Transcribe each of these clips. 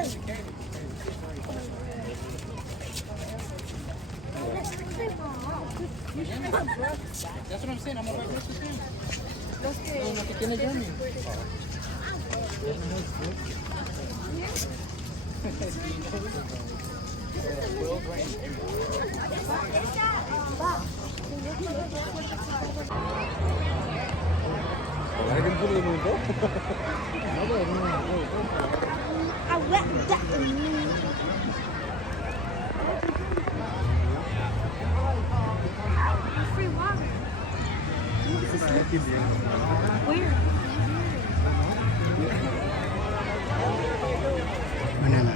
That's what I'm saying. I'm over here with him. No, no te tiene Jeremy. Laging pulo mo ito? Free water. Where? Manila.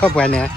Có quẹt nè.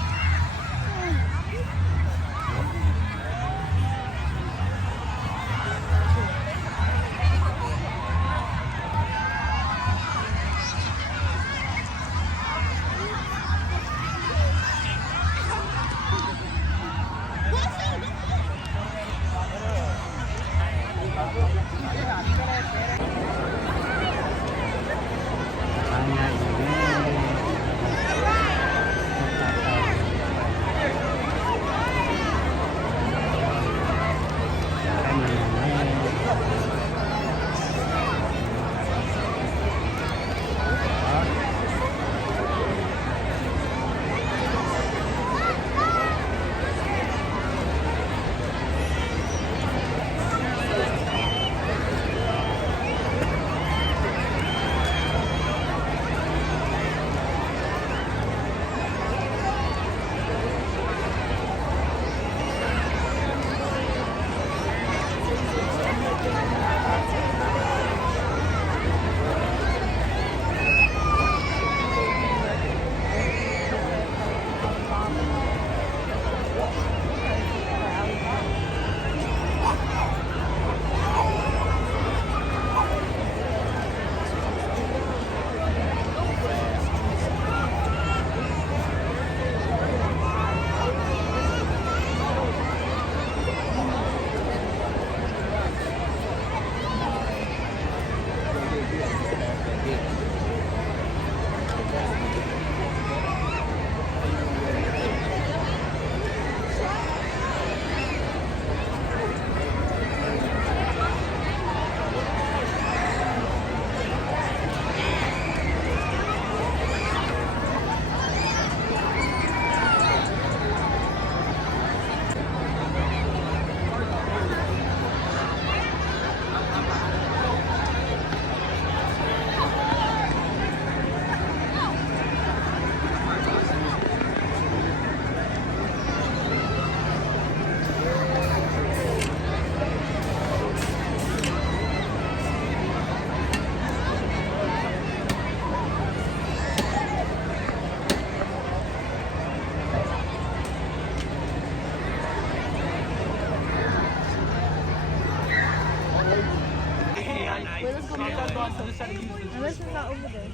Unless it's not over there.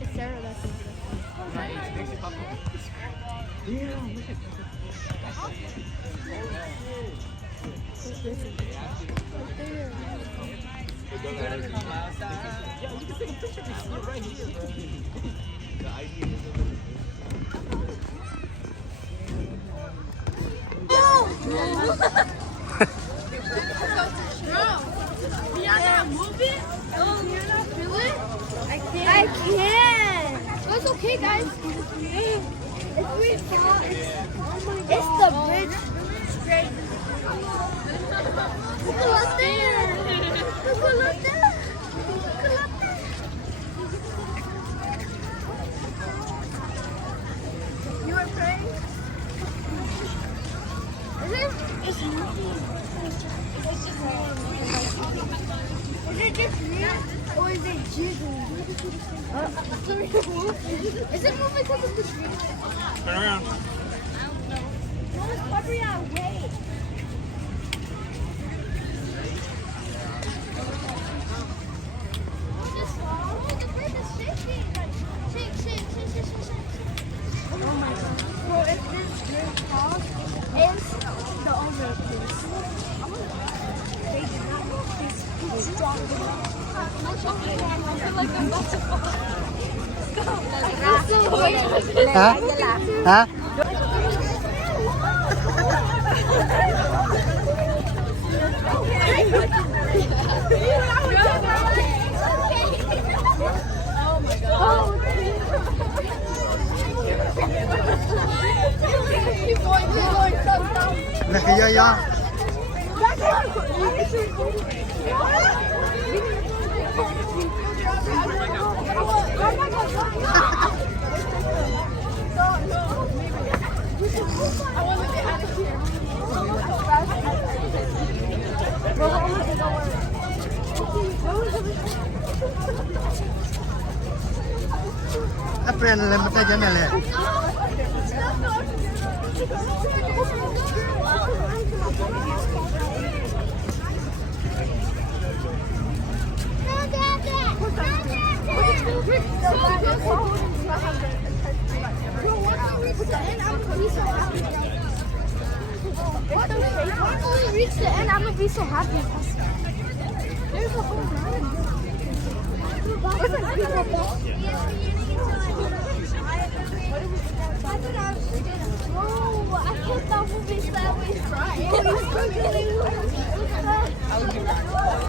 It's Sarah that's over I can't. It's okay, guys. If we fall, it's the bridge straight. Look up there. Look up there. Look up there. You are praying? Is it? It's moving. Is it just me? Or is it jiggling? Is it moving because of the tree? Turn around. No, it's probably our way. Oh, this fall. Oh, the bird is shaking. Like, shake, shake, shake, shake, shake, shake. Oh my god. Bro, it's is the over piece. They did not make this strong enough. Hả? Hả? Là cái gì vậy? April là mất cái này nè. Reach the end, I'm gonna be so happy. There's a whole line.